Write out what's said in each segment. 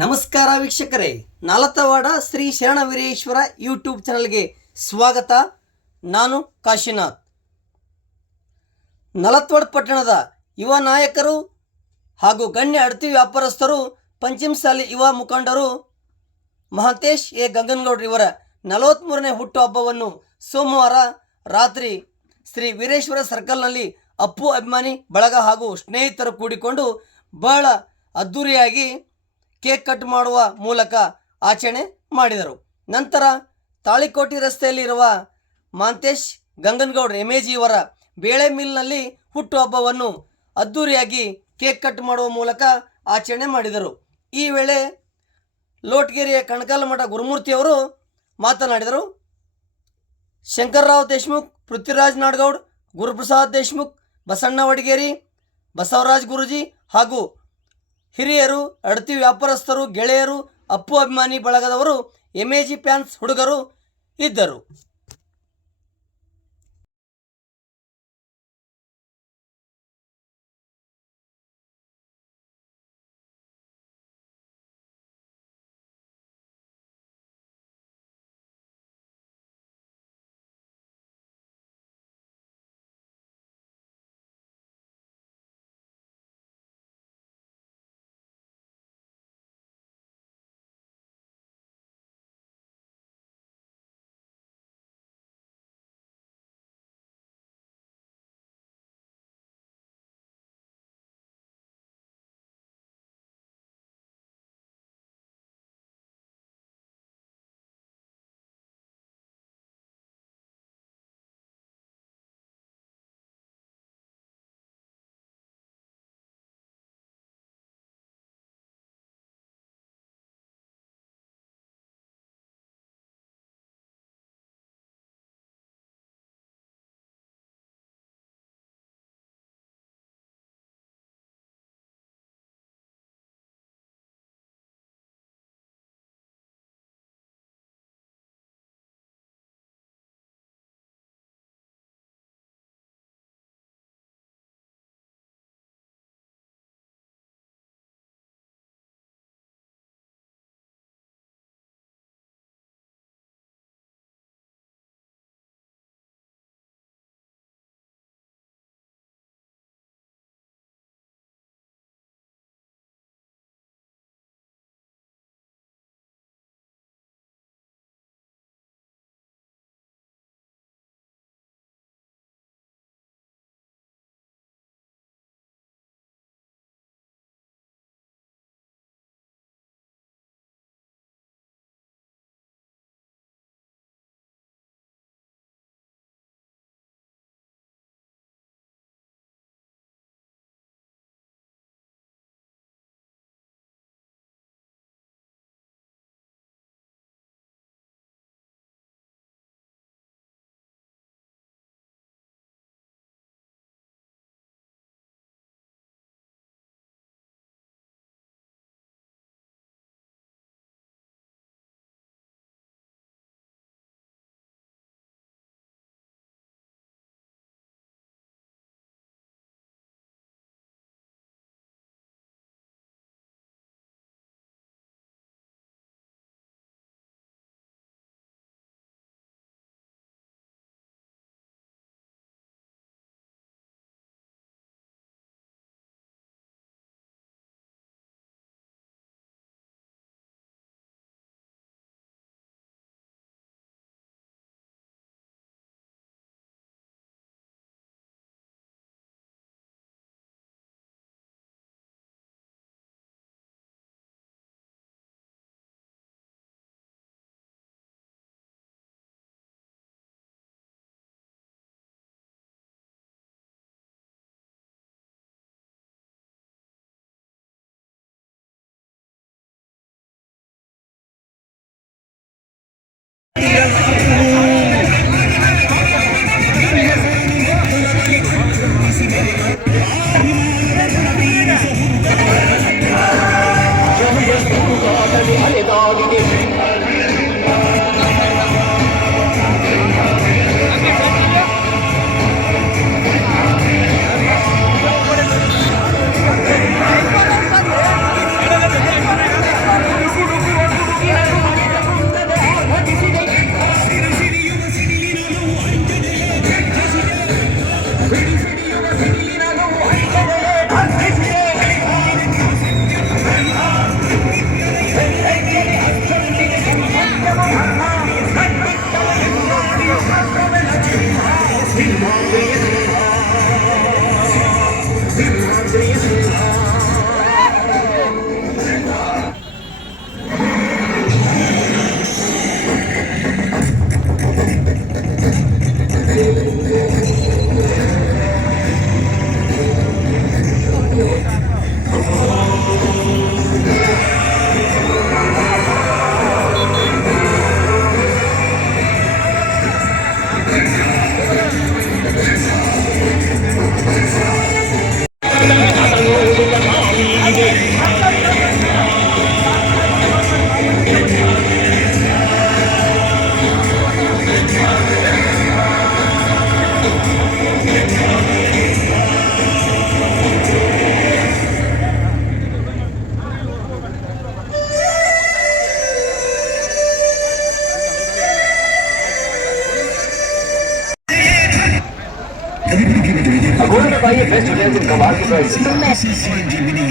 ನಮಸ್ಕಾರ ವೀಕ್ಷಕರೇ, ನಾಲತವಾಡ ಶ್ರೀ ಶರಣವೀರೇಶ್ವರ ಯೂಟ್ಯೂಬ್ ಚಾನಲ್ಗೆ ಸ್ವಾಗತ. ನಾನು ಕಾಶಿನಾಥ್. ನಲತ್ವಾಡ ಪಟ್ಟಣದ ಯುವ ನಾಯಕರು ಹಾಗೂ ಗಣ್ಯ ಅಡತಿ ವ್ಯಾಪಾರಸ್ಥರು, ಪಂಚಮಸಾಲಿ ಯುವ ಮುಖಂಡರು ಮಹಾಂತೇಶ್ ಎ ಗಂಗನಗೌಡ್ರ ಇವರ 43ನೇ ಹುಟ್ಟುಹಬ್ಬವನ್ನು ಸೋಮವಾರ ರಾತ್ರಿ ಶ್ರೀ ವೀರೇಶ್ವರ ಸರ್ಕಲ್ನಲ್ಲಿ ಅಪ್ಪು ಅಭಿಮಾನಿ ಬಳಗ ಹಾಗೂ ಸ್ನೇಹಿತರು ಕೂಡಿಕೊಂಡು ಬಹಳ ಅದ್ಧೂರಿಯಾಗಿ ಕೇಕ್ ಕಟ್ ಮಾಡುವ ಮೂಲಕ ಆಚರಣೆ ಮಾಡಿದರು. ನಂತರ ತಾಳಿಕೋಟಿ ರಸ್ತೆಯಲ್ಲಿರುವ ಮಹಾಂತೇಶ್ ಗಂಗನಗೌಡ್ರ ಎಮೇಜಿ ಇವರ ಬೇಳೆ ಮಿಲ್ನಲ್ಲಿ ಹುಟ್ಟುಹಬ್ಬವನ್ನು ಅದ್ಧೂರಿಯಾಗಿ ಕೇಕ್ ಕಟ್ ಮಾಡುವ ಮೂಲಕ ಆಚರಣೆ ಮಾಡಿದರು. ಈ ವೇಳೆ ಲೋಟಗೆರೆಯ ಕಣಕಾಲಮಠ ಗುರುಮೂರ್ತಿಯವರು ಮಾತನಾಡಿದರು. ಶಂಕರರಾವ್ ದೇಶಮುಖ್, ಪೃಥ್ವಿರಾಜ್ ನಾಡಗೌಡ್, ಗುರುಪ್ರಸಾದ್ ದೇಶಮುಖ್, ಬಸಣ್ಣ ವಡಗೇರಿ, ಬಸವರಾಜ್ ಗುರೂಜಿ ಹಾಗೂ ಹಿರಿಯರು, ಅಡತಿ ವ್ಯಾಪಾರಸ್ಥರು, ಗೆಳೆಯರು, ಅಪ್ಪು ಅಭಿಮಾನಿ ಬಳಗದವರು, ಎಮೇಜಿ ಫ್ಯಾನ್ಸ್ ಹುಡುಗರು ಇದ್ದರು.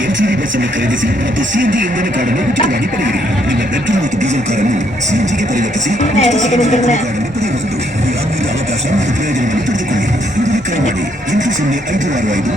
ಎಲ್ಸಿಡಿ ಬಸ್ ಅನ್ನು ಖರೀದಿಸಿ ಮತ್ತು ಸಿಎನ್ಜಿ ಇಂಧನ ಕಾರ್ಡನ್ನು ಉಚಿತವಾಗಿ ಪಡೆಯಿರಿ. ನಿಮ್ಮ ಪೆಟ್ರೋಲ್ ಮತ್ತು ಡೀಸೆಲ್ ಕಾರನ್ನು ಸಿಎನ್ಜಿಗೆ ಪರಿವರ್ತಿಸಿ ಕಾರ್ಡನ್ನು ಪಡೆಯಬಹುದು. ಈ ಅದ್ಭುತ ಅವಕಾಶ ಮತ್ತು ಪ್ರಯೋಜನವನ್ನು ಪಡೆದುಕೊಳ್ಳಿ. ಇದನ್ನು ಕರೆ ಮಾಡಿ 80541.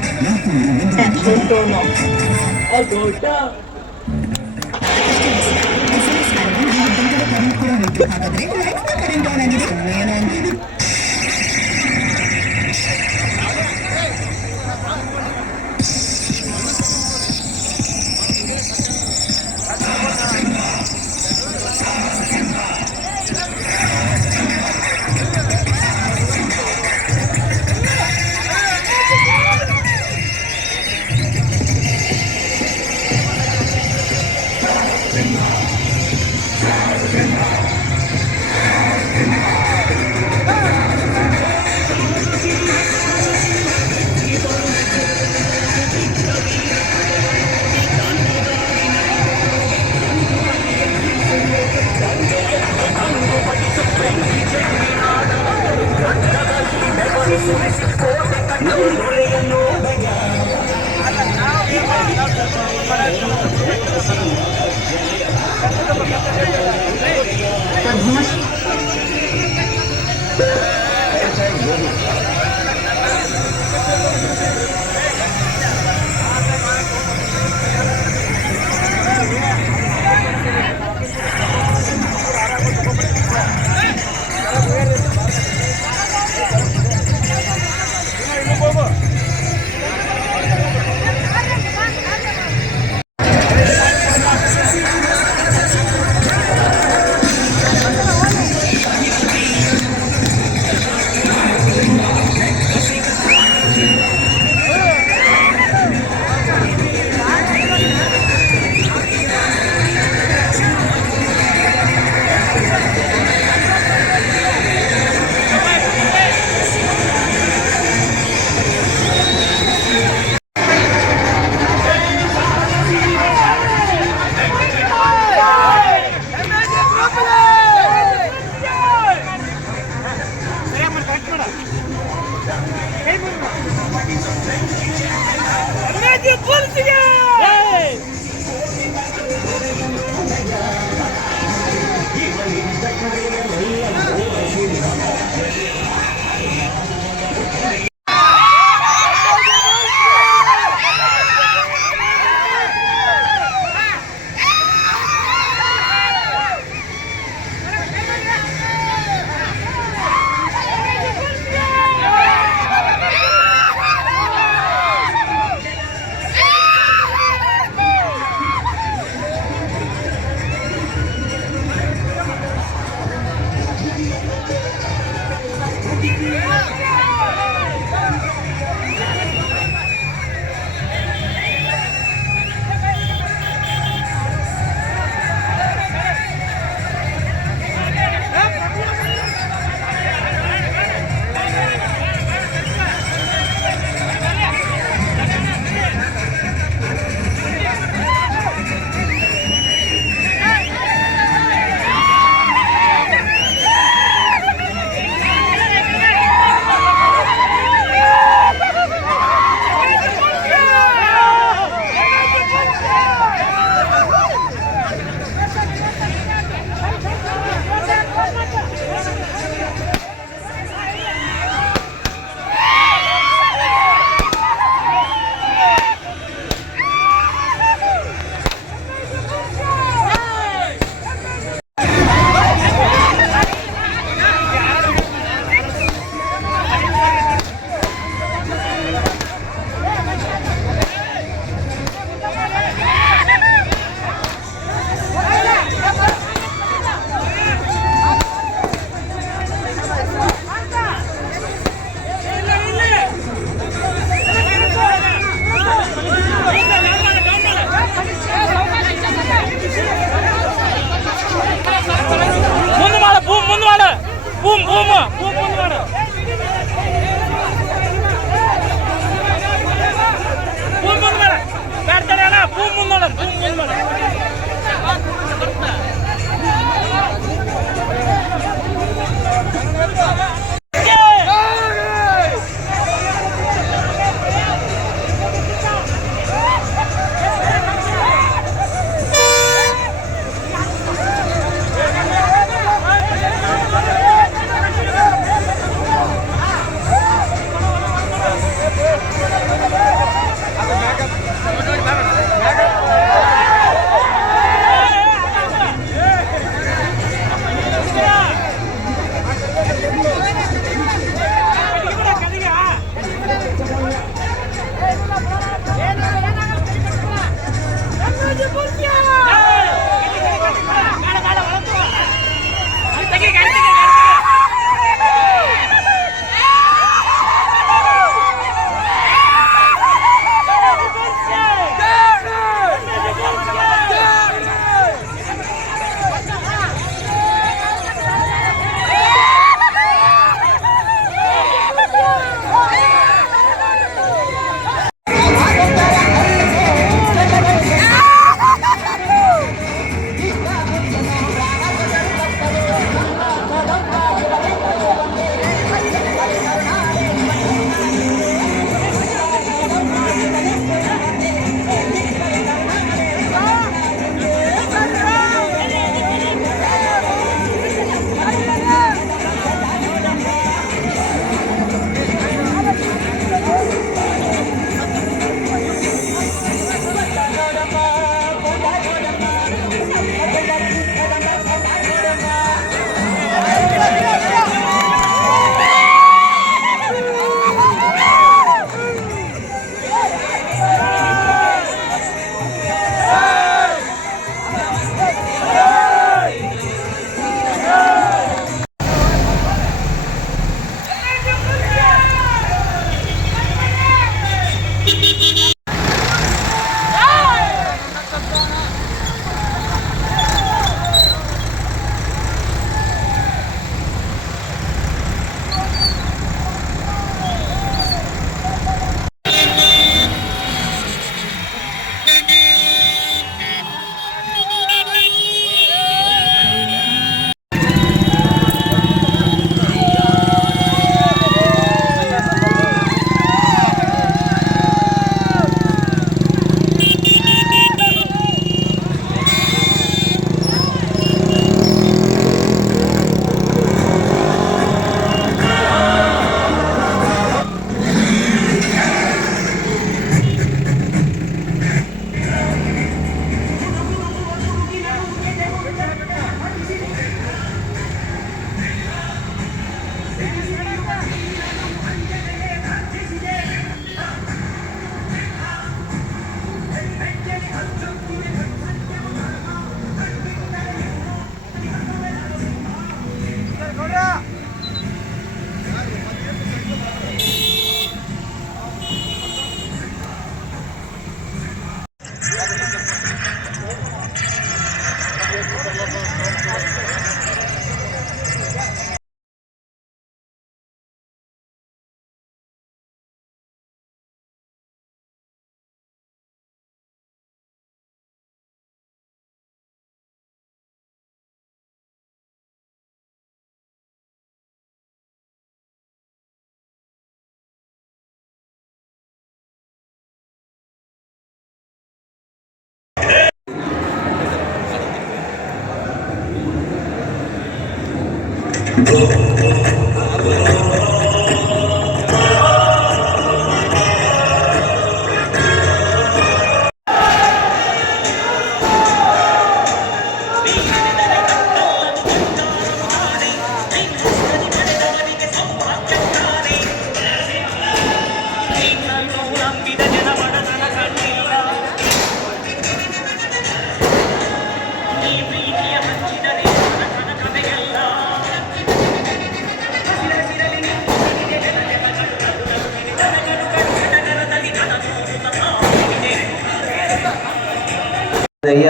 ಅಯ್ಯ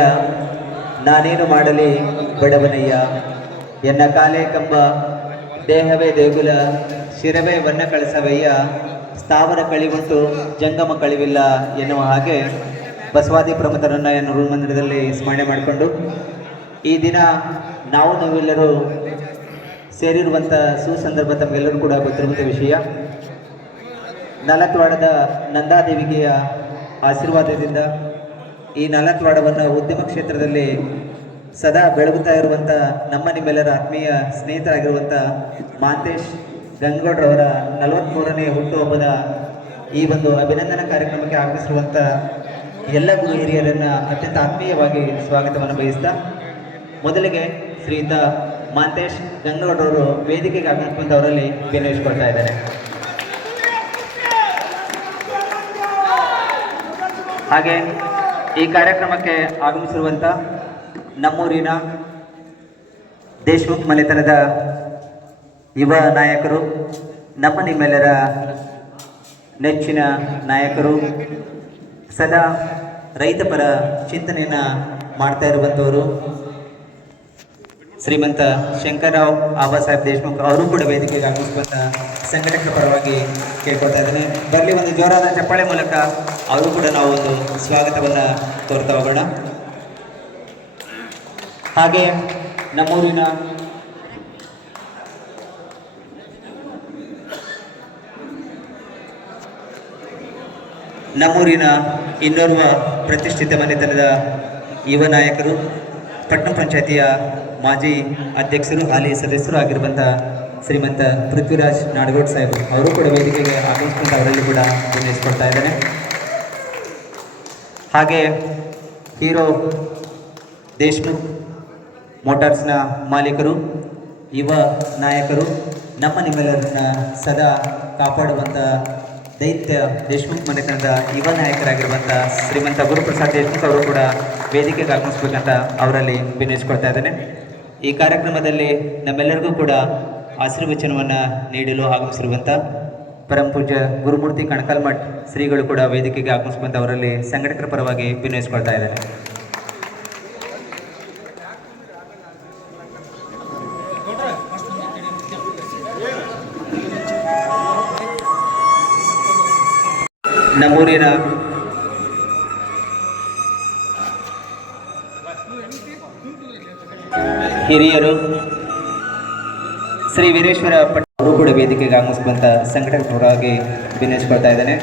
ನಾನೇನು ಮಾಡಲಿ ಬಡವನಯ್ಯ, ಎನ್ನ ಕಾಲೇ ಕಂಬ ದೇಹವೇ ದೇಗುಲ, ಶಿರವೇ ವನ್ನ ಕಳಸವಯ್ಯ, ಸ್ಥಾವರ ಕಳಿವುಂಟು ಜಂಗಮ ಕಳಿವಿಲ್ಲ ಎನ್ನುವ ಹಾಗೆ ಬಸವಾದಿ ಪ್ರಮುಖರನ್ನು ಎನ್ನುವ ಮಂದಿರದಲ್ಲಿ ಸ್ಮರಣೆ ಮಾಡಿಕೊಂಡು ಈ ದಿನ ನಾವೆಲ್ಲರೂ ಸೇರಿರುವಂಥ ಸುಸಂದರ್ಭ ತಮಗೆಲ್ಲರೂ ಕೂಡ ಗೊತ್ತಿರುವಂಥ ವಿಷಯ. ನಾಲ್ಕವಾಡದ ನಂದಾದೇವಿಗೆಯ ಆಶೀರ್ವಾದದಿಂದ ಈ ನಾಲ್ಕವಾಡವನ್ನು ಉದ್ಯಮ ಕ್ಷೇತ್ರದಲ್ಲಿ ಸದಾ ಬೆಳಗುತ್ತಾ ಇರುವಂಥ ನಮ್ಮ ನಿಮ್ಮೆಲ್ಲರ ಆತ್ಮೀಯ ಸ್ನೇಹಿತರಾಗಿರುವಂಥ ಮಾಂತೇಶ್ ಗಂಗೌಡ್ರವರ 43ನೇ ಹುಟ್ಟುಹಬ್ಬದ ಈ ಒಂದು ಅಭಿನಂದನಾ ಕಾರ್ಯಕ್ರಮಕ್ಕೆ ಆಗಮಿಸಿರುವಂಥ ಎಲ್ಲ ಗುರು ಹಿರಿಯರನ್ನು ಅತ್ಯಂತ ಆತ್ಮೀಯವಾಗಿ ಸ್ವಾಗತವನ್ನು ಬಯಸ್ತಾ, ಮೊದಲಿಗೆ ಶ್ರೀಯುತ ಮಾಂತೇಶ್ ಗಂಗೌಡ್ರವರು ವೇದಿಕೆಗೆ ಆಗಮಿಸುವಂಥವರಲ್ಲಿ ವಿನಯಿಸಿಕೊಳ್ತಾ ಇದ್ದಾರೆ. ಹಾಗೆ ಈ ಕಾರ್ಯಕ್ರಮಕ್ಕೆ ಆಗಮಿಸಿರುವಂಥ ನಮ್ಮೂರಿನ ದೇಶಮುಖ್ ಮನೆತನದ ಯುವ ನಾಯಕರು, ನಮ್ಮ ನಿಮ್ಮೆಲ್ಲರ ನೆಚ್ಚಿನ ನಾಯಕರು, ಸದಾ ರೈತಪರ ಚಿಂತನೆಯನ್ನು ಮಾಡ್ತಾ ಇರುವಂಥವರು ಶ್ರೀಮಂತ ಶಂಕರರಾವ್ ಆಬಾ ಸಾಹೇಬ್ ದೇಶಮುಖ್ ಅವರು ಕೂಡ ವೇದಿಕೆಗೆ ಆಗಮಿಸುವಂಥ ಸಂಘಟಕರ ಪರವಾಗಿ ಕೇಳ್ಕೊಳ್ತಾ ಇದ್ದೇನೆ. ಬರಲಿ ಒಂದು ಜೋರಾದ ಚಪ್ಪಾಳೆ ಮೂಲಕ ಅವರು ಕೂಡ ನಾವು ಒಂದು ಸ್ವಾಗತವನ್ನು ಕೋರ್ತಾ ಹೋಗೋಣ. ಹಾಗೆ ನಮ್ಮೂರಿನ ಇನ್ನೋರ್ವ ಪ್ರತಿಷ್ಠಿತ ಮನೆತನದ ಯುವ ನಾಯಕರು, ಪಟ್ಟಣ ಪಂಚಾಯತಿಯ ಮಾಜಿ ಅಧ್ಯಕ್ಷರು, ಹಾಲಿ ಸದಸ್ಯರು ಆಗಿರುವಂಥ ಶ್ರೀಮಂತ ಪೃಥ್ವಿರಾಜ್ ನಾಡಗೌಡ್ ಸಾಹೇಬರು ಅವರು ಕೂಡ ವೇದಿಕೆಗೆ ಆಗಮಿಸಿಕೊಂಡು ಅವರಲ್ಲಿ ಕೂಡ ವಿನಯಿಸಿಕೊಳ್ತಾ ಇದ್ದೇನೆ. ಹಾಗೆ ಹೀರೋ ದೇಶಮುಖ್ ಮೋಟಾರ್ಸ್ನ ಮಾಲೀಕರು, ಯುವ ನಾಯಕರು, ನಮ್ಮ ನಿಮ್ಮೆಲ್ಲರನ್ನ ಸದಾ ಕಾಪಾಡುವಂಥ ದೈತ್ಯ ದೇಶಮುಖ್ ಮನೆತನದ ಯುವ ನಾಯಕರಾಗಿರುವಂಥ ಶ್ರೀಮಂತ ಗುರುಪ್ರಸಾದ್ ದೇಶಮುಖ್ ಅವರು ಕೂಡ ವೇದಿಕೆಗೆ ಆಗಮಿಸ್ಬೇಕಂತ ಅವರಲ್ಲಿ ವಿನಯಿಸಿಕೊಳ್ತಾ ಇದ್ದೇನೆ. ಈ ಕಾರ್ಯಕ್ರಮದಲ್ಲಿ ನಮ್ಮೆಲ್ಲರಿಗೂ ಕೂಡ ಆಶೀರ್ವಚನವನ್ನು ನೀಡಲು ಆಗಮಿಸಿರುವಂಥ ಪರಮ ಪೂಜ್ಯ ಗುರುಮೂರ್ತಿ ಕಣಕಲ್ಮಠ್ ಶ್ರೀಗಳು ಕೂಡ ವೇದಿಕೆಗೆ ಆಗಮಿಸುವಂಥ ಅವರಲ್ಲಿ ಸಂಘಟಕರ ಪರವಾಗಿ ವಿನಯಿಸಿಕೊಳ್ತಾ ಇದ್ದಾರೆ. ನಮ್ಮೂರಿನ ಹಿರಿಯರು ಶ್ರೀ ವೀರೇಶ್ವರ ಪಟ್ಟ ಅವರು ಕೂಡ ವೇದಿಕೆಗೆ ಆಗಮಿಸುವಂಥ ಸಂಘಟಕರ ಪರವಾಗಿ ವಿನಯಿಸಿಕೊಳ್ತಾ ಇದ್ದೇನೆ.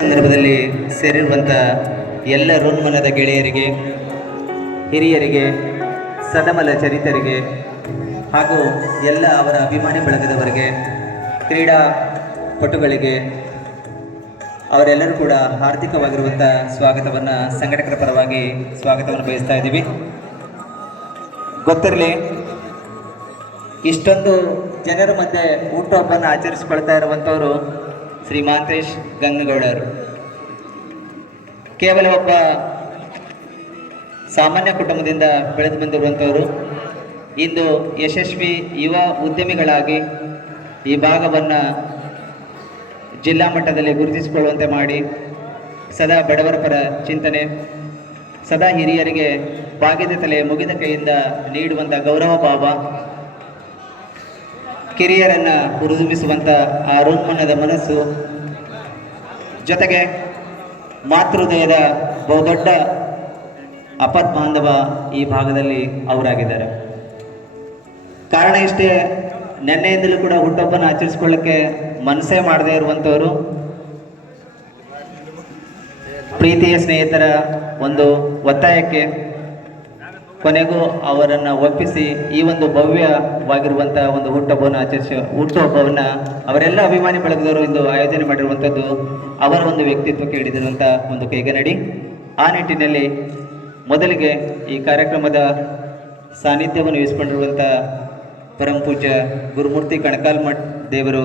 ಸಂದರ್ಭದಲ್ಲಿ ಸೇರಿರುವಂಥ ಎಲ್ಲ ಋನ್ಮನದ ಗೆಳೆಯರಿಗೆ, ಹಿರಿಯರಿಗೆ, ಸದಮಲ ಚರಿತರಿಗೆ ಹಾಗೂ ಎಲ್ಲ ಅವರ ಅಭಿಮಾನಿ ಬಳಗದವರಿಗೆ, ಕ್ರೀಡಾಪಟುಗಳಿಗೆ ಅವರೆಲ್ಲರೂ ಕೂಡ ಹಾರ್ದಿಕವಾಗಿರುವಂಥ ಸ್ವಾಗತವನ್ನು ಸಂಘಟಕರ ಪರವಾಗಿ ಸ್ವಾಗತವನ್ನು ಬಯಸ್ತಾ ಇದ್ದೀವಿ. ಗೊತ್ತಿರಲಿ, ಇಷ್ಟೊಂದು ಜನರ ಮಧ್ಯೆ ಹುಟ್ಟುಹಬ್ಬವನ್ನು ಆಚರಿಸಿಕೊಳ್ತಾ ಇರುವಂಥವರು ಶ್ರೀ ಮಾಂತೇಶ್ ಗಂಗಗೌಡರು. ಕೇವಲ ಒಬ್ಬ ಸಾಮಾನ್ಯ ಕುಟುಂಬದಿಂದ ಬೆಳೆದು ಬಂದಿರುವಂಥವರು ಇಂದು ಯಶಸ್ವಿ ಯುವ ಉದ್ಯಮಿಗಳಾಗಿ ಈ ಭಾಗವನ್ನು ಜಿಲ್ಲಾ ಮಟ್ಟದಲ್ಲಿ ಗುರುತಿಸಿಕೊಳ್ಳುವಂತೆ ಮಾಡಿ ಸದಾ ಬಡವರ ಪರ ಚಿಂತನೆ, ಸದಾ ಹಿರಿಯರಿಗೆ ಬಾಗಿದ ತಲೆ ಮುಗಿದ ಕೈಯಿಂದ ನೀಡುವಂಥ ಗೌರವ ಭಾವ, ಕಿರಿಯರನ್ನು ಹುರಿದುಂಬಿಸುವಂಥ ಆ ಋನ್ಮನದ ಮನಸ್ಸು, ಜೊತೆಗೆ ಮಾತೃದಯದ ಬಹುದೊಡ್ಡ ಅಪತ್ ಬಾಂಧವ ಈ ಭಾಗದಲ್ಲಿ ಅವರಾಗಿದ್ದಾರೆ. ಕಾರಣ ಇಷ್ಟೇ, ನೆನ್ನೆಯಿಂದಲೂ ಕೂಡ ಹುಟ್ಟುಹಬ್ಬನ ಆಚರಿಸ್ಕೊಳ್ಳಕ್ಕೆ ಮನಸ್ಸೇ ಮಾಡದೇ ಇರುವಂಥವರು ಪ್ರೀತಿಯ ಸ್ನೇಹಿತರ ಒಂದು ಒತ್ತಾಯಕ್ಕೆ ಕೊನೆಗೂ ಅವರನ್ನು ಒಪ್ಪಿಸಿ ಈ ಒಂದು ಭವ್ಯವಾಗಿರುವಂಥ ಒಂದು ಹುಟ್ಟುಹಬ್ಬವನ್ನು ಅವರೆಲ್ಲ ಅಭಿಮಾನಿ ಬಳಗದವರು ಇಂದು ಆಯೋಜನೆ ಮಾಡಿರುವಂಥದ್ದು ಅವರ ಒಂದು ವ್ಯಕ್ತಿತ್ವಕ್ಕೆ ಹಿಡಿದಿರುವಂಥ ಒಂದು ಕೈಗನ್ನಡಿ. ಆ ನಿಟ್ಟಿನಲ್ಲಿ ಮೊದಲಿಗೆ ಈ ಕಾರ್ಯಕ್ರಮದ ಸಾನ್ನಿಧ್ಯವನ್ನು ವಹಿಸಿಕೊಂಡಿರುವಂಥ ಪರಮ ಪೂಜ್ಯ ಗುರುಮೂರ್ತಿ ಕಣಕಾಲ್ಮಠ್ ದೇವರು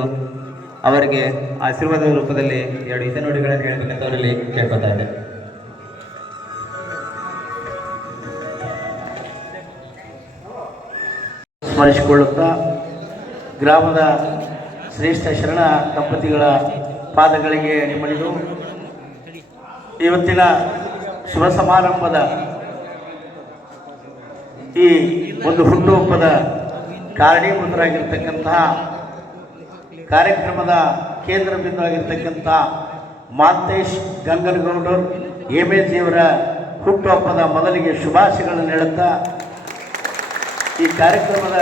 ಅವರಿಗೆ ಆಶೀರ್ವಾದದ ರೂಪದಲ್ಲಿ 2 ಹಿತನುಡಿಗಳನ್ನು ಹೇಳಬೇಕಂತ ಅವರಲ್ಲಿ ಕೇಳ್ಕೊತಾ ಇದೆ. ಸ್ಮರಿಸಿಕೊಳ್ಳುತ್ತಾ ಗ್ರಾಮದ ಶ್ರೇಷ್ಠ ಶರಣ ದಂಪತಿಗಳ ಪಾದಗಳಿಗೆ ನಿಮ್ಮನಿದು ಇವತ್ತಿನ ಶುಭ ಸಮಾರಂಭದ ಈ ಒಂದು ಹುಟ್ಟುಹಬ್ಬದ ಕಾರಣೀಭೂತರಾಗಿರ್ತಕ್ಕಂತಹ ಕಾರ್ಯಕ್ರಮದ ಕೇಂದ್ರ ಬಿಂದುವಾಗಿರ್ತಕ್ಕಂಥ ಮಾಂತೇಶ್ ಗಂಗನಗೌಡರು ಎಮ್ಎಜಿಯವರ ಹುಟ್ಟುಹಬ್ಬದ ಮೊದಲಿಗೆ ಶುಭಾಶಯಗಳನ್ನು ಹೇಳುತ್ತಾ ಈ ಕಾರ್ಯಕ್ರಮದ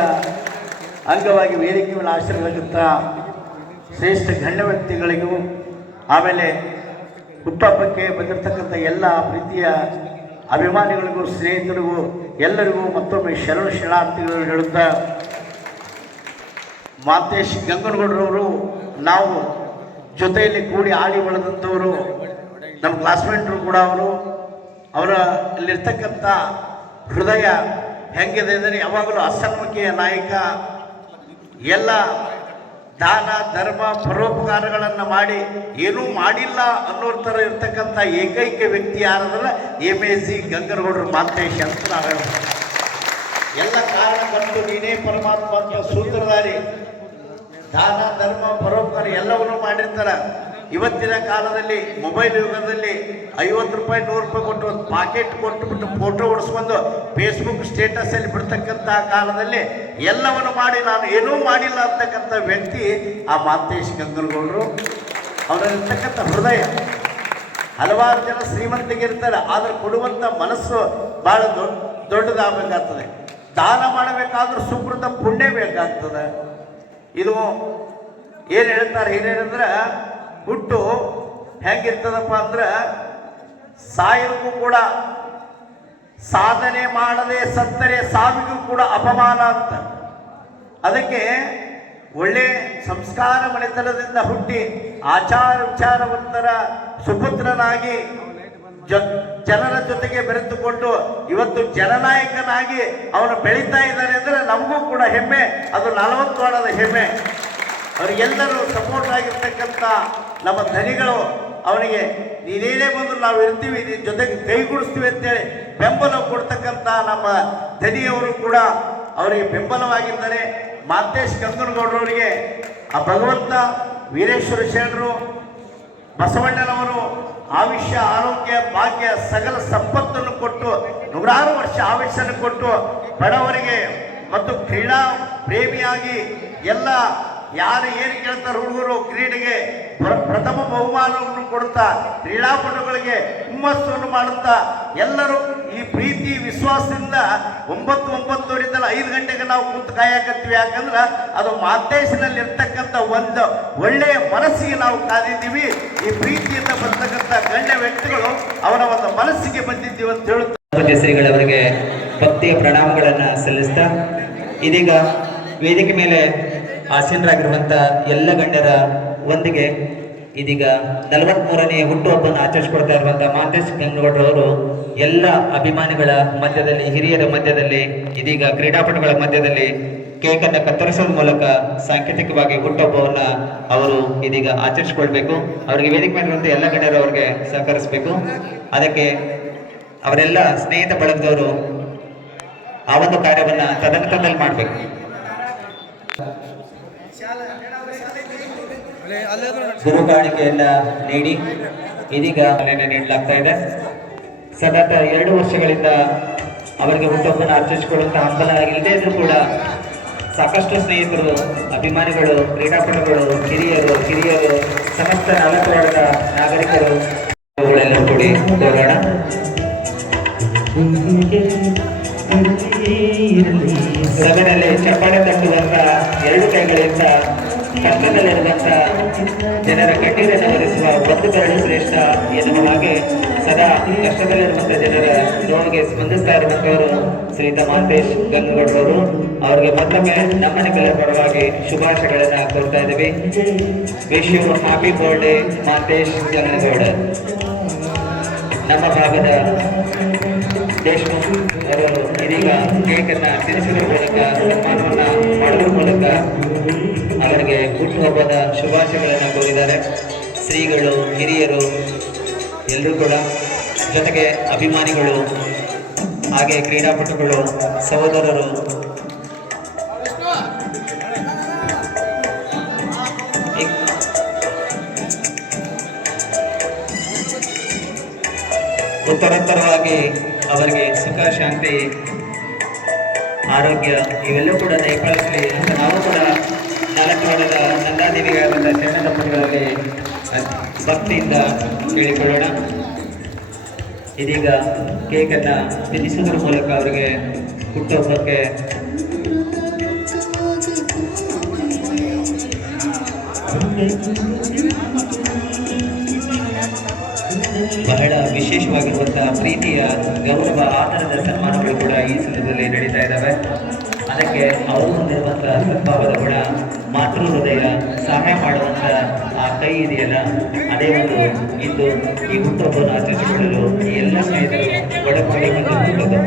ಅಂಗವಾಗಿ ವೇದಿಕೆ ಮೇಲೆ ಆಶೀರ್ವದಿಸುತ್ತ ಶ್ರೇಷ್ಠ ಗಣ್ಯ ವ್ಯಕ್ತಿಗಳಿಗೂ ಆಮೇಲೆ ಹುಟ್ಟುಹಬ್ಬಕ್ಕೆ ಬಂದಿರತಕ್ಕಂಥ ಎಲ್ಲ ಪ್ರೀತಿಯ ಅಭಿಮಾನಿಗಳಿಗೂ ಸ್ನೇಹಿತರಿಗೂ ಎಲ್ಲರಿಗೂ ಮತ್ತೊಮ್ಮೆ ಶರಣಾರ್ಥಿಗಳು ಹೇಳುತ್ತಾ, ಮಾಂತೇಶ್ ಗಂಗನಗೌಡರವರು ನಾವು ಜೊತೆಯಲ್ಲಿ ಕೂಡಿ ಆಡಿ ಬೆಳೆದಂಥವರು, ನಮ್ಮ ಕ್ಲಾಸ್ಮೇಟ್ರು ಕೂಡ ಅವರ ಅಲ್ಲಿರ್ತಕ್ಕಂಥ ಹೃದಯ ಹೆಂಗಿದೆ ಅಂದರೆ ಯಾವಾಗಲೂ ಅಸನ್ಮುಖಿಯ ನಾಯಕ. ಎಲ್ಲ ದಾನ ಧರ್ಮ ಪರೋಪಕಾರಗಳನ್ನು ಮಾಡಿ ಏನೂ ಮಾಡಿಲ್ಲ ಅನ್ನೋರ ಥರ ಇರ್ತಕ್ಕಂಥ ಏಕೈಕ ವ್ಯಕ್ತಿ ಯಾರದಲ್ಲ ಎಮ್ಎಜಿ ಗಂಗನಗೌಡರು ಮಾಂತೇಶ್ ಅಂತ ನಾವು ಹೇಳ್ತೀವಿ. ಎಲ್ಲ ಕಾರಣ ಬಂದು ನೀನೇ ಪರಮಾತ್ಮ ಅಂತ ಸೂತ್ರಧಾರಿ, ದಾನ ಧರ್ಮ ಪರೋಪಕಾರ ಎಲ್ಲವನ್ನೂ ಮಾಡಿರ್ತಾರೆ. ಇವತ್ತಿನ ಕಾಲದಲ್ಲಿ ಮೊಬೈಲ್ ಯುಗದಲ್ಲಿ 50 ರೂಪಾಯಿ 100 ರೂಪಾಯಿ ಕೊಟ್ಟು ಒಂದು ಪಾಕೆಟ್ ಕೊಟ್ಟುಬಿಟ್ಟು ಫೋಟೋ ಹೊಡಿಸ್ಕೊಂಡು ಫೇಸ್ಬುಕ್ ಸ್ಟೇಟಸಲ್ಲಿ ಬಿಡ್ತಕ್ಕಂಥ ಕಾಲದಲ್ಲಿ ಎಲ್ಲವನ್ನು ಮಾಡಿ ನಾನು ಏನೂ ಮಾಡಿಲ್ಲ ಅಂತಕ್ಕಂಥ ವ್ಯಕ್ತಿ ಆ ಮಾಂತೇಶ್ ಗಂಗನಗೌಡರು. ಅವರಲ್ಲಿರ್ತಕ್ಕಂಥ ಹೃದಯ, ಹಲವಾರು ಜನ ಶ್ರೀಮಂತಿಗಿರ್ತಾರೆ, ಆದರೆ ಕೊಡುವಂಥ ಮನಸ್ಸು ಭಾಳ ದೊಡ್ಡದಾಗಬೇಕಾಗ್ತದೆ. ದಾನ ಮಾಡಬೇಕಾದ್ರೂ ಸುಕೃತ ಪುಣ್ಯ ಬೇಕಾಗ್ತದೆ. ಇದು ಏನು ಹೇಳ್ತಾರೆ, ಏನೇನಂದ್ರೆ ಹುಟ್ಟು ಹೆಂಗಿರ್ತದಪ್ಪ ಅಂದ್ರೆ ಸಾಯೋಕ್ಕೂ ಕೂಡ ಸಾಧನೆ ಮಾಡದೆ ಸತ್ತರೆ ಸಾವಿಗೂ ಕೂಡ ಅಪಮಾನ ಅಂತ. ಅದಕ್ಕೆ ಒಳ್ಳೆ ಸಂಸ್ಕಾರ ಮನೆತನದಿಂದ ಹುಟ್ಟಿ ಆಚಾರ ವಿಚಾರವಂತರ ಸುಪುತ್ರನಾಗಿ ಜನರ ಜೊತೆಗೆ ಬೆರೆತುಕೊಂಡು ಇವತ್ತು ಜನನಾಯಕನಾಗಿ ಅವನು ಬೆಳೀತಾ ಇದ್ದಾನೆ ಅಂದರೆ ನಮಗೂ ಕೂಡ ಹೆಮ್ಮೆ. ಅದು 40 ವಾರದ ಹೆಮ್ಮೆ. ಅವರಿಗೆಲ್ಲರೂ ಸಪೋರ್ಟ್ ಆಗಿರ್ತಕ್ಕಂಥ ನಮ್ಮ ಧನಿಗಳು ಅವನಿಗೆ ನೀನೇನೇ ಬಂದರೂ ನಾವು ಇರ್ತೀವಿ, ನಿನ್ನ ಜೊತೆಗೆ ಕೈಗೂಡಿಸ್ತೀವಿ ಅಂತೇಳಿ ಬೆಂಬಲ ಕೊಡ್ತಕ್ಕಂಥ ನಮ್ಮ ಧನಿಯವರು ಕೂಡ ಅವರಿಗೆ ಬೆಂಬಲವಾಗಿದ್ದಾರೆ. ಮಾಂತೇಶ್ ಗಂಗನಗೌಡರವರಿಗೆ ಆ ಭಗವಂತ ವೀರೇಶ್ವರ ಶರಣರು ಬಸವಣ್ಣನವರು ಆಯುಷ್ಯ ಆರೋಗ್ಯ ಭಾಗ್ಯ ಸಕಲ ಸಂಪತ್ತನ್ನು ಕೊಟ್ಟು 100 ವರ್ಷ ಆಯುಷ್ಯವನ್ನು ಕೊಟ್ಟು ಬಡವರಿಗೆ ಮತ್ತು ಕ್ರೀಡಾ ಪ್ರೇಮಿಯಾಗಿ ಎಲ್ಲ ಯಾರು ಏನು ಕೇಳ್ತಾರೆ ಹುಡುಗರು ಕ್ರೀಡೆಗೆ ಪ್ರಥಮ ಬಹುಮಾನವನ್ನು ಕೊಡುತ್ತಾ ಕ್ರೀಡಾಪಟುಗಳಿಗೆ ಹುಮ್ಮಸ್ಸನ್ನು ಮಾಡುತ್ತಾ ಎಲ್ಲರೂ ಈ ಪ್ರೀತಿ ವಿಶ್ವಾಸದಿಂದ 9:30 5 ಗಂಟೆಗೆ ನಾವು ಕೂತು ಕಾಯಕತ್ತೀವಿ. ಯಾಕಂದ್ರೆ ಅದು ಮಾಂತೇಶನಲ್ಲಿ ಇರ್ತಕ್ಕಂಥ ಒಂದು ಒಳ್ಳೆಯ ಮನಸ್ಸಿಗೆ ನಾವು ಕಾದಿದ್ದೀವಿ. ಈ ಪ್ರೀತಿಯಿಂದ ಬರ್ತಕ್ಕಂಥ ಗಣ್ಯ ವ್ಯಕ್ತಿಗಳು ಅವರ ಒಂದು ಮನಸ್ಸಿಗೆ ಬಂದಿದ್ದೀವಿ ಅಂತ ಹೇಳುತ್ತಾ ಶ್ರೀಗಳವರಿಗೆ ಭಕ್ತಿಯ ಪ್ರಣಾಮಗಳನ್ನು ಸಲ್ಲಿಸ್ತಾ ಇದೀಗ ವೇದಿಕೆ ಮೇಲೆ ಆಸೀನರಾಗಿರುವಂಥ ಎಲ್ಲ ಗಣ್ಯರ ಒಂದಿಗೆ ಇದೀಗ 43ನೇ ಹುಟ್ಟುಹಬ್ಬವನ್ನು ಆಚರಿಸಿಕೊಡ್ತಾ ಇರುವಂಥ ಮಾಂತೇಶ್ ಗಂಗನಗೌಡರವರು ಎಲ್ಲ ಅಭಿಮಾನಿಗಳ ಮಧ್ಯದಲ್ಲಿ, ಹಿರಿಯರ ಮಧ್ಯದಲ್ಲಿ, ಇದೀಗ ಕ್ರೀಡಾಪಟುಗಳ ಮಧ್ಯದಲ್ಲಿ ಕೇಕನ್ನು ಕತ್ತರಿಸೋದ್ರ ಮೂಲಕ ಸಾಂಕೇತಿಕವಾಗಿ ಹುಟ್ಟುಹಬ್ಬವನ್ನು ಅವರು ಇದೀಗ ಆಚರಿಸಿಕೊಳ್ಬೇಕು. ಅವರಿಗೆ ವೇದಿಕೆ ಮೇಲಿರುವಂಥ ಎಲ್ಲ ಗಣ್ಯರು ಅವರಿಗೆ ಸಹಕರಿಸಬೇಕು. ಅದಕ್ಕೆ ಅವರೆಲ್ಲ ಸ್ನೇಹಿತ ಬಳಗದವರು ಆ ಒಂದು ಕಾರ್ಯವನ್ನು ತದನಂತರದಲ್ಲಿ ಮಾಡಬೇಕು. ಗುರು ಕಾಣಿಕೆಯನ್ನ ನೀಡಿ ಇದೀಗ ನೀಡಲಾಗ್ತಾ ಇದೆ. ಸತತ 2 ವರ್ಷಗಳಿಂದ ಅವರಿಗೆ ಹುಟ್ಟುಹಬ್ಬನ ಆಚರಿಸಿಕೊಳ್ಳುವಂತಹ ಹಂಬಲ ಇಲ್ಲದೇ ಇದ್ರೂ ಕೂಡ ಸಾಕಷ್ಟು ಸ್ನೇಹಿತರು, ಅಭಿಮಾನಿಗಳು, ಕ್ರೀಡಾಪಟುಗಳು, ಹಿರಿಯರು ಸಮಸ್ತ 4 ವರ್ಗದ ನಾಗರಿಕರು ಮಾಡಬೇಕೆಂಬುದಾಗಿ ಕೋರೋಣ. ಸಭೆಯಲ್ಲಿ ಚಪ್ಪಾಳೆ ತಟ್ಟುವಂತ ಎರಡು ಕೈಗಳಿಂದ ಪಕ್ಕದಲ್ಲಿರುವಂತ ಜನರ ಕಣ್ಣೀರನ್ನು ಒರೆಸುವ ಒಂದು ಬೆರಳು ಶ್ರೇಷ್ಠ ಎನ್ನುವ ಹಾಗೆ ಸದಾ ಕಷ್ಟದಲ್ಲಿರುವಂತಹ ಜನರ ನೋವಿಗೆ ಸ್ಪಂದಿಸ್ತಾ ಇರುವಂತವರು ಶ್ರೀಯುತ ಮಾಂತೇಶ್ ಗಂಗಗೌಡರವರು. ಅವರಿಗೆ ಮತ್ತೊಮ್ಮೆ ನಮ್ಮ ನಿಮ್ಮೆಲ್ಲರ ಪರವಾಗಿ ಶುಭಾಶಯಗಳನ್ನ ಕೋರ್ತಾ ಇದ್ದೀವಿ. Wish you happy birthday Mantesh Gangagowda. ನಮ್ಮ ಭಾಗದ ದೇಶಮುಖ್ ಅವರು ಇದೀಗ ಕೇಕ್ ಅನ್ನ ತಿನ್ನಿಸುವ ಮೂಲಕ ಸನ್ಮಾನವನ್ನ ಮಾಡುವ ಮೂಲಕ ಅವರಿಗೆ ಹುಟ್ಟುಹಬ್ಬದ ಶುಭಾಶಯಗಳನ್ನು ಕೋರಿದ್ದಾರೆ. ಶ್ರೀಗಳು, ಹಿರಿಯರು ಎಲ್ಲರೂ ಕೂಡ, ಜೊತೆಗೆ ಅಭಿಮಾನಿಗಳು, ಹಾಗೆ ಕ್ರೀಡಾಪಟುಗಳು, ಸಹೋದರರು, ಉತ್ತರೋತ್ತರವಾಗಿ ಅವರಿಗೆ ಸುಖ, ಶಾಂತಿ, ಆರೋಗ್ಯ ಇವೆಲ್ಲವೂ ಕೂಡ ದಯಪಾಲಿಸಲಿ ಅಂತ ನಾವು ಕೂಡ ನಾಲ್ಕವಾಡದ ನಂದಾದೇವಿಗಾದಂಥ ಶರಣ ದಂಪತಿಗಳಲ್ಲಿ ಭಕ್ತಿಯಿಂದ ಕೇಳಿಕೊಳ್ಳೋಣ. ಇದೀಗ ಕೇಕನ್ನು ತಿನ್ನಿಸುವುದರ ಮೂಲಕ ಅವರಿಗೆ ಹುಟ್ಟುಹಬ್ಬಕ್ಕೆ ಬಹಳ ವಿಶೇಷವಾಗಿರುವಂತಹ ಪ್ರೀತಿಯ, ಗೌರವ, ಆಧಾರದ ಸನ್ಮಾನಗಳು ಕೂಡ ಈ ಸಂದರ್ಭದಲ್ಲಿ ನಡೀತಾ ಇದ್ದಾವೆ. ಅದಕ್ಕೆ ಅವರು ಹೊಂದಿರುವಂತಹ ಸದ್ಭಾವದ ಗುಣ, ಮಾತೃ ಹೃದಯ, ಸಹಾಯ ಮಾಡುವಂಥ ಆ ಕೈ ಇದೆಯಲ್ಲ, ಅದೇ ಒಂದು ಇಂದು ಈ ಹುಟ್ಟುಹಬ್ಬವನ್ನು ಆಚರಿಸಿಕೊಳ್ಳಲು ಈ ಎಲ್ಲ ಸ್ನೇಹಿತರು ಒಳಗಡೆ ಬಂದಿರುವಂಥದ್ದು.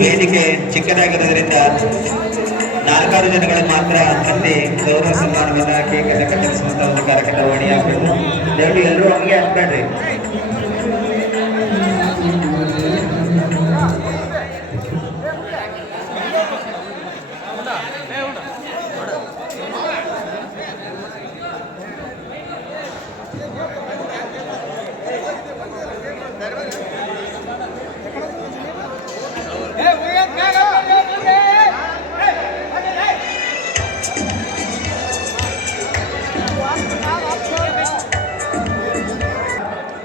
ವೇದಿಕೆ ಚಿಕ್ಕದಾಗಿರೋದ್ರಿಂದ 4 ಜನಗಳು ಮಾತ್ರ ಅಲ್ಲಿ ಗೌರವ ಸನ್ಮಾನವನ್ನ ಕೇಕನ್ನು ಕತ್ತರಿಸುವಂತ ಒಂದು ಕಾರ್ಯಕ್ರಮವಾಣಿ ಆಗಬೇಕು. ದಯವಿಟ್ಟು ಎಲ್ಲರೂ ಹಂಗೆ ಆಗ್ಬೇಡ್ರಿ.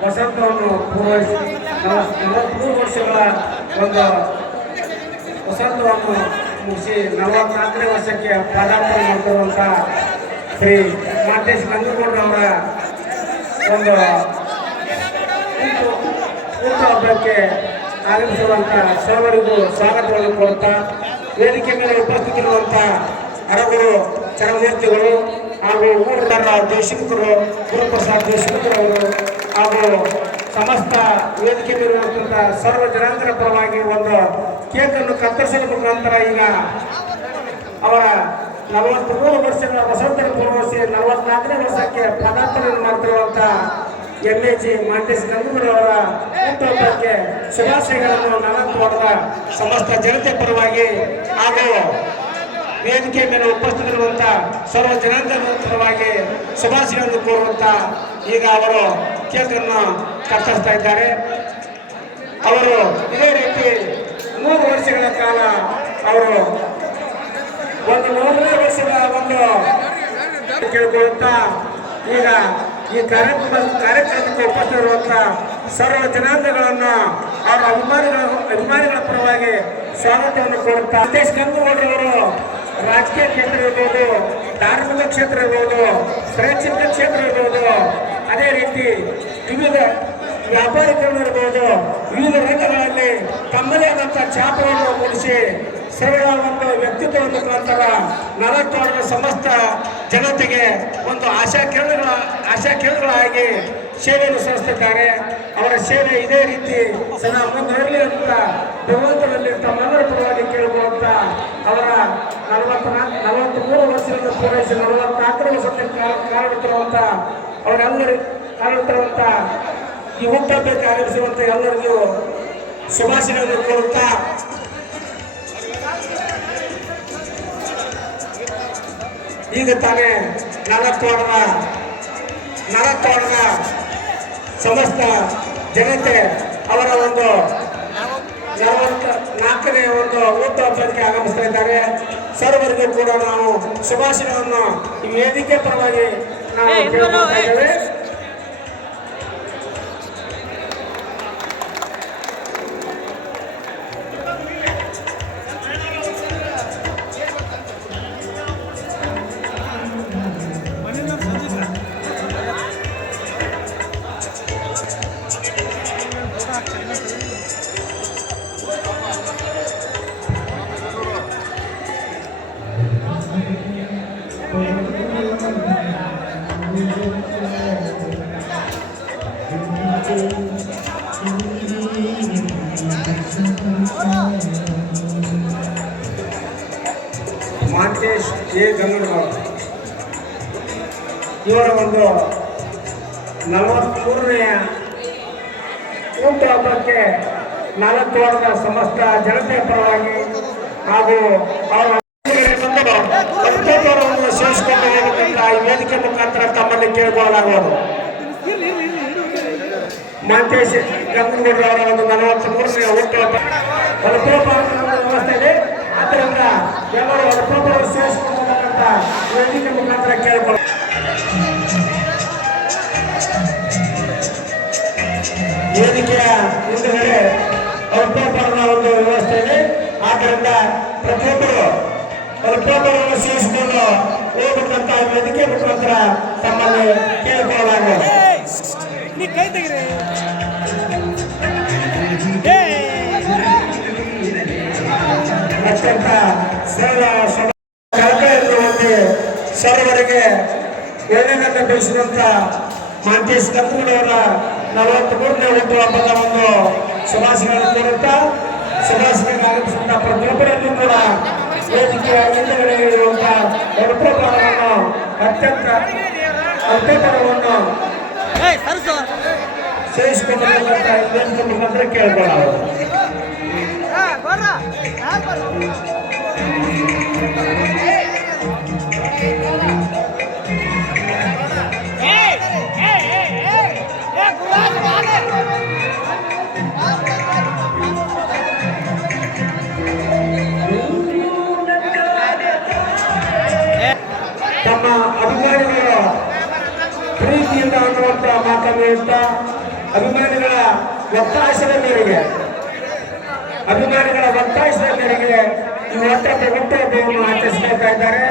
ವಸಂತವನ್ನು ಪೂರೈಸಿ 43 ವರ್ಷಗಳ ಒಂದು ವಸಂತವನ್ನು ಮುಗಿಸಿ 44ನೇ ವರ್ಷಕ್ಕೆ ಪದಾರ್ಪಣೆ ಮಾಡ್ತಿರುವಂಥ ಶ್ರೀ ಮಾಂತೇಶ್ ಗಂಗಗೌಡರವರ ಒಂದು ಹುಟ್ಟುಹಬ್ಬಕ್ಕೆ ಆಗಮಿಸಿರುವಂಥ ಸರ್ವರಿಗೂ ಸ್ವಾಗತವನ್ನು ಕೊಡುತ್ತಾ, ವೇದಿಕೆ ಮೇಲೆ ಉಪಸ್ಥಿತಿರುವಂಥ ಅರಗುರು ಚರಮೂರ್ತಿಗಳು ಹಾಗೂ ಊರರ ದೇಶಮುಖರು, ಗುರುಪ್ರಸಾದ್ ದೇಶಮುಖರವರು ಹಾಗೂ ಸಮಸ್ತ ವೇದಿಕೆ ಮೇಲಿರುವಂಥ ಸರ್ವ ಜನಾಂಗದ ಪರವಾಗಿ ಒಂದು ಕೇಕನ್ನು ಕತ್ತರಿಸುವ ಮುಖಾಂತರ ಈಗ ಅವರ 43 ವರ್ಷಗಳ ವಸಂತರ ಪೂರ್ವರ್ಷಿ 44ನೇ ವರ್ಷಕ್ಕೆ ಪದಾರ್ಪಣೆ ಮಾಡ್ತಿರುವಂಥ MAG ಮಾಂತೇಶ್ ಗಂಗಗೌಡರವರ ಹುಟ್ಟುಹಬ್ಬಕ್ಕೆ ಶುಭಾಶಯಗಳನ್ನು ನಾಲ್ಕವಾಡದ ಸಮಸ್ತ ಜನತೆ ಪರವಾಗಿ ಹಾಗೂ ವೇದಿಕೆ ಮೇಲೆ ಉಪಸ್ಥಿತರಿರುವಂಥ ಸರ್ವ ಜನಾಂಗದ ಪರವಾಗಿ ಶುಭಾಶಯಗಳನ್ನು ಕೋರುವಂಥ ಈಗ ಅವರು ಕೇಕನ್ನು ಕತ್ತರಿಸ್ತಾ ಇದ್ದಾರೆ. ಅವರು ಇದೇ ರೀತಿ 3 ವರ್ಷಗಳ ಕಾಲ ಅವರು ಒಂದು 100ನೇ ವರ್ಷದ ಒಂದು ಕೇಳಿಕೊಳ್ಳುತ್ತಾ ಈಗ ಈ ಕಾರ್ಯಕ್ರಮಕ್ಕೆ ಉಪಸ್ಥಿತರುವಂತ ಸರ್ವ ಜನಾಂಗಗಳನ್ನು ಅವರ ಅಭಿಮಾನಿಗಳ ಪರವಾಗಿ ಸ್ವಾಗತವನ್ನು ಕೋರುತ್ತಾ ಸತೀಶ್ ಗಂಗೂರವರು ರಾಜಕೀಯ ಕ್ಷೇತ್ರ ಇರ್ಬೋದು, ಧಾರ್ಮಿಕ ಕ್ಷೇತ್ರ ಇರ್ಬೋದು, ಶೈಕ್ಷಣಿಕ ಕ್ಷೇತ್ರ ಇರ್ಬೋದು, ಅದೇ ರೀತಿ ವಿವಿಧ ವ್ಯಾಪಾರೀಕರಣ ಇರ್ಬೋದು, ವಿವಿಧ ರಂಗಗಳಲ್ಲಿ ತಮ್ಮದೇ ಆದಂಥ ಛಾಪವನ್ನು ಮೂಡಿಸಿ ಸರಳ ಒಂದು ವ್ಯಕ್ತಿತ್ವವನ್ನು ಮುಖಾಂತರ 40 ಸಮಸ್ತ ಜನತೆಗೆ ಒಂದು ಆಶಾಕಿರಣಗಳಾಗಿ ಸೇವೆಯನ್ನು ಸಲ್ಲಿಸುತ್ತಿದ್ದಾರೆ. ಅವರ ಸೇವೆ ಇದೇ ರೀತಿ ಸದಾ ಮುಂದುವರಲಿ ಅಂತ ಭಗವಂತನಲ್ಲಿ ತಮ್ಮೆಲ್ಲರ ಪರವಾಗಿ ಕೇಳಿಕೊಳ್ಳುತ್ತ ಅವರ 43 ವರ್ಷದಿಂದ ಪೂರೈಸಿ 44 ವರ್ಷಕ್ಕೆ ಕಾರಣವಿರುವಂತ ಅವರೆಲ್ಲರೂ ಕಾರಣವಿರುವಂತ ಈ ಹುಟ್ಟಹಬ್ಬಕ್ಕೆ ಆಗಮಿಸುವಂತ ಎಲ್ಲರಿಗೂ ಶುಭಾಶಯಗಳನ್ನು ಕೋರುತ್ತಾ ಈಗ ತಾನೇ 44ರ ಸಮಸ್ತ ಜನತೆ ಅವರ ಒಂದು 44ನೇ ಒಂದು ಹುಟ್ಟುಹಬ್ಬಕ್ಕೆ ಆಗಮಿಸ್ತಾ ಇದ್ದಾರೆ. ಸರ್ವರಿಗೂ ಕೂಡ ನಾವು ಶುಭಾಶಯವನ್ನು ಈ ವೇದಿಕೆ ಪರವಾಗಿ ನಾವು ಕೇಳ್ಕೊಳ್ತಾ ಇದ್ದೇವೆ. ಮಾಂತೇಶ್ ಎ ಗಂಗನಗೌಡ ಇವರ ಒಂದು 43ನೇ ಹುಟ್ಟುಹಬ್ಬಕ್ಕೆ 4 ವಾರದ ಸಮಸ್ತ ಜನತೆಯ ಪರವಾಗಿ ಹಾಗೂ ಅವರ ಅನುಭವವನ್ನು ಸೇರಿಸಿಕೊಂಡು ಹೋಗಬೇಕಂತ ಈ ವೇದಿಕೆ ಮುಖಾಂತರ ತಮ್ಮಲ್ಲಿ ಕೇಳಿಕೊಳ್ಳಲಾಗುವುದು. ಮಾಂತೇಶ್ ಗಂಗನಗೌಡ ಅವರ ಒಂದು 43ನೇ ಹುಟ್ಟುಹಬ್ಬ ವ್ಯವಸ್ಥೆ ಇದೆ. ಆದ್ದರಿಂದ ಎಲ್ಲರೂ ಅನುಭವವನ್ನು ಸೇರಿಸಿಕೊಂಡು ಹೋಗಬೇಕಂತ ವೇದಿಕೆ ಮುಖಾಂತರ ಕೇಳಿಕೊಳ್ಳ ವೇದಿಕೆಯ ಮುಂದುಗಡೆ ಅಲ್ಪೋಪರದ ಒಂದು ವ್ಯವಸ್ಥೆ ಇದೆ. ಆದ್ದರಿಂದ ಪ್ರತಿಯೊಬ್ಬರು ಅಲ್ಪೋಪರವನ್ನು ಸೇರಿಸಿಕೊಂಡು ಹೋಗಬೇಕಂತ ವೇದಿಕೆ ಮುಖಾಂತರ ತಮ್ಮಲ್ಲಿ ಕೇಳಿಕೊಳ್ಳಲಾಗುವುದು. ಅತ್ಯಂತ ಸರಳ ಕಳಕಳಿಯಲ್ಲಿ ಸರ್ವರಿಗೆ ಒಳ್ಳೆಯದನ್ನು ಬಯಸಿದಂತ ಮಾಂತೇಶ್ ಗಂಗನಗೌಡ 43ನೇ ಹುಟ್ಟುಹಬ್ಬದ ಒಂದು ಶುಭಾಶಯಗಳನ್ನು ಕೋರುತ್ತಾ ಶುಭಾಶಯಗಳಿಗೆ ಆಗಮಿಸಿದಂತ ಪ್ರತಿಯೊಬ್ಬರಲ್ಲೂ ಕೂಡ ವೇದಿಕೆಯ ಹಿಂದುಗಡೆ ಇರುವಂತಹ ಅನುಪ್ರಭಾವವನ್ನು ಅತ್ಯಂತ ಅರ್ಥಪರವನ್ನು ಸೇರಿಸಿಕೊಳ್ಳಬೇಕಂತ ವೇದಿಕೆ ಮುಖಾಂತರ ಕೇಳಿಕೊಳ್ಳಲಾಗುವುದು. ತಮ್ಮ ಅಭಿಮಾನಿಗಳ ಪ್ರೀತಿಯಿಂದ ಅನ್ನುವಂತ ಮಾತನ್ನು ಹೇಳ್ತಾ ಅಭಿಮಾನಿಗಳ ಒತ್ತಾಯದ ಮೇರೆಗೆ ಈ ಹುಟ್ಟುಹಬ್ಬವನ್ನು ಆಚರಿಸ್ತಾ ಇದ್ದಾರೆ.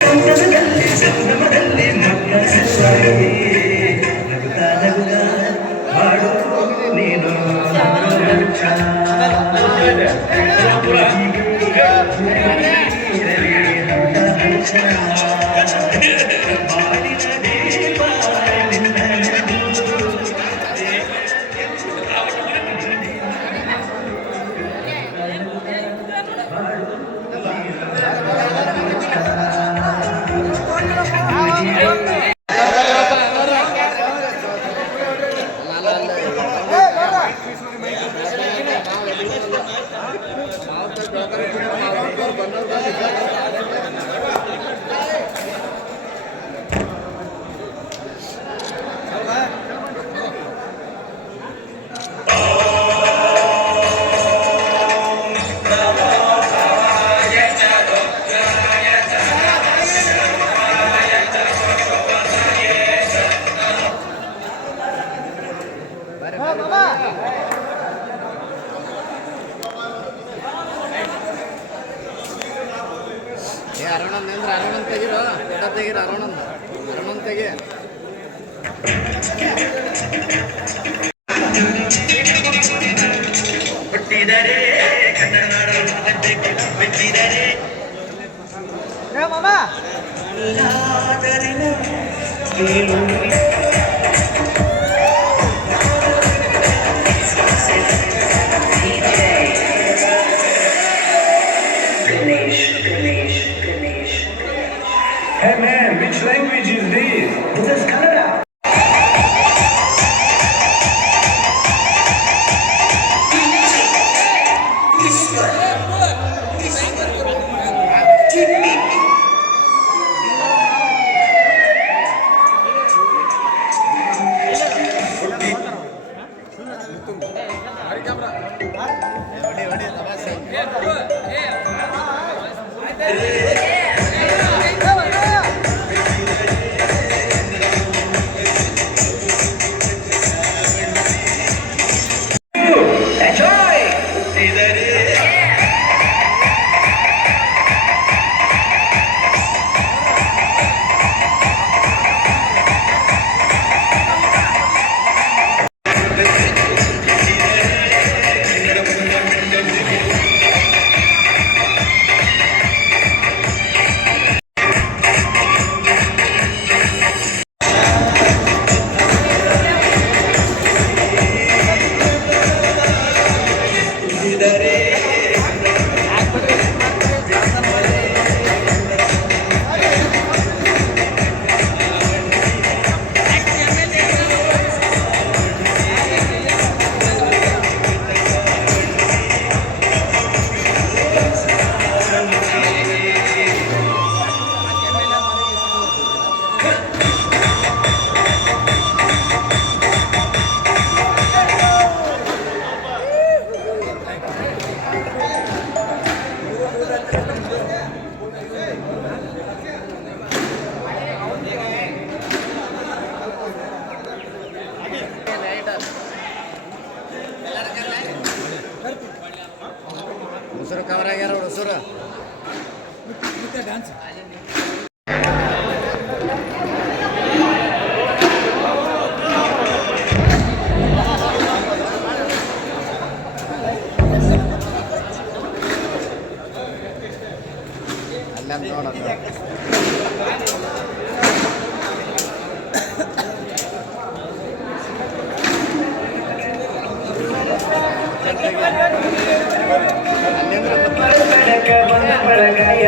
ಸಂಭ್ರಮದಲ್ಲಿ ಮಕ್ಕಳ Hey man, which language is this? This is Kannada.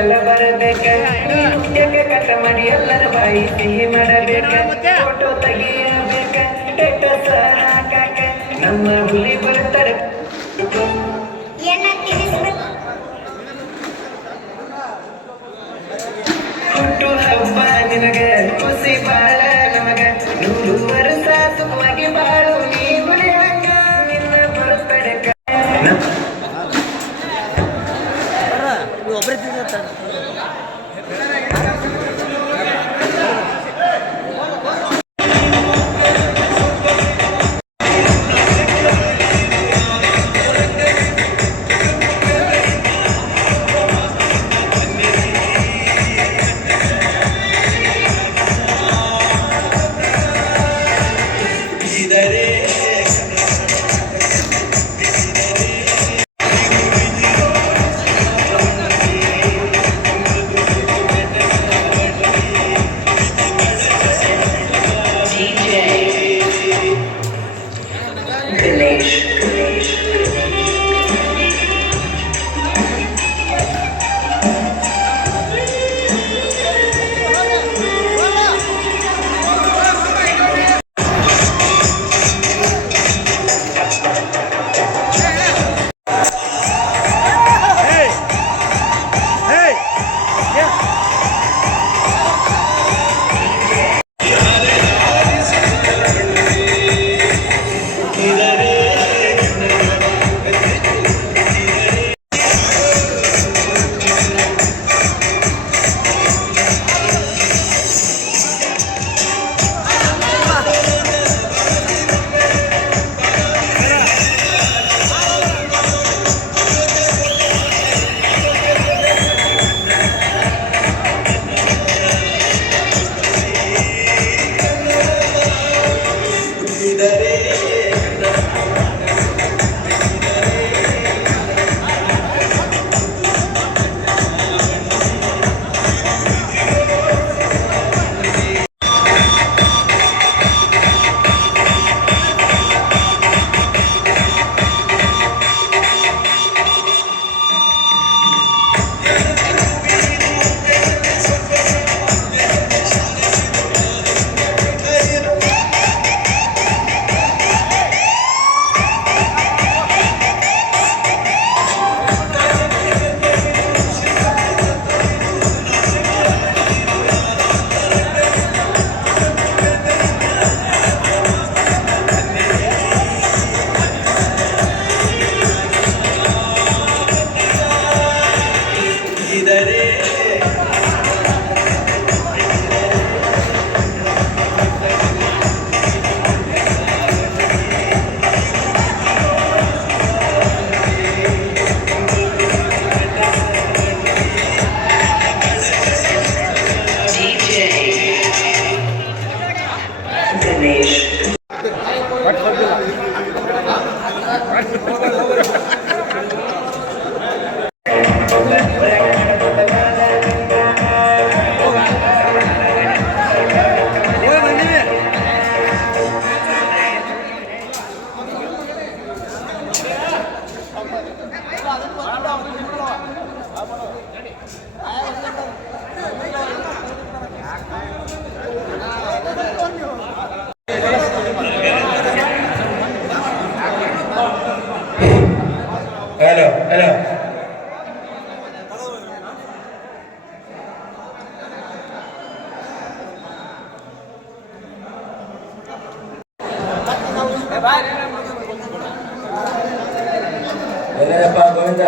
ಎಲ್ಲ ಬರಬೇಕ ಕಟ್ಟ ಮಾಡಿ ಎಲ್ಲರ ಬಾಯಿ ಸಿಹಿ ಮಾಡಬೇಕ ಫೋಟೋ ತೆಗಿಯಬೇಕ ಸ್ಟೇಟಸ್ ಹಾಕಾಕ ನಮ್ಮ ಹುಲಿ ಬರ್ತಾರೆ ಹುಟ್ಟು ಹಬ್ಬ ನಿನಗ ಖುಷಿ ಬಾಳ ನಮಗ 100 ವರ್ಷ ಸುಖವಾಗಿ ಬಾಳು ನೀ ಹುಲಿಯಾಗ ನಿನ್ನ ಬರ್ತಡಕ ಒಬ್ಬರೇ ಎಲ್ಲಪ್ಪ ಗೋವಿಂದ